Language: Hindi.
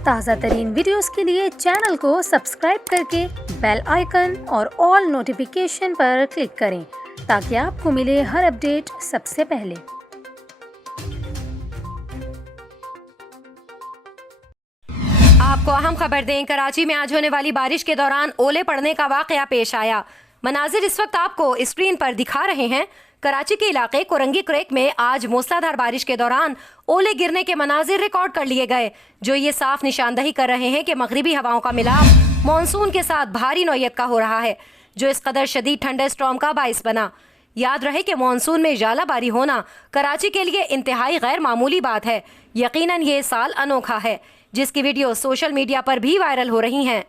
ताज़ा तरीन वीडियोस के लिए चैनल को सब्सक्राइब करके बेल आइकन और ऑल नोटिफिकेशन पर क्लिक करें ताकि आपको मिले हर अपडेट सबसे पहले। आपको अहम खबर दें, कराची में आज होने वाली बारिश के दौरान ओले पड़ने का वाकया पेश आया। मनाजिर इस वक्त आपको स्क्रीन पर दिखा रहे हैं। कराची के इलाके कोरंगी क्रेक में आज मूसलाधार बारिश के दौरान ओले गिरने के मनाजिर रिकॉर्ड कर लिए गए, जो ये साफ निशानदही कर रहे हैं कि मगरिबी हवाओं का मिलाप मानसून के साथ भारी नौयत का हो रहा है, जो इस कदर शदीद ठंडे स्टॉर्म का बाइस बना। याद रहे कि मानसून में जालाबारी होना कराची के लिए इंतहाई गैर मामूली बात है। यकीनन ये साल अनोखा है, जिसकी वीडियो सोशल मीडिया पर भी वायरल हो रही हैं।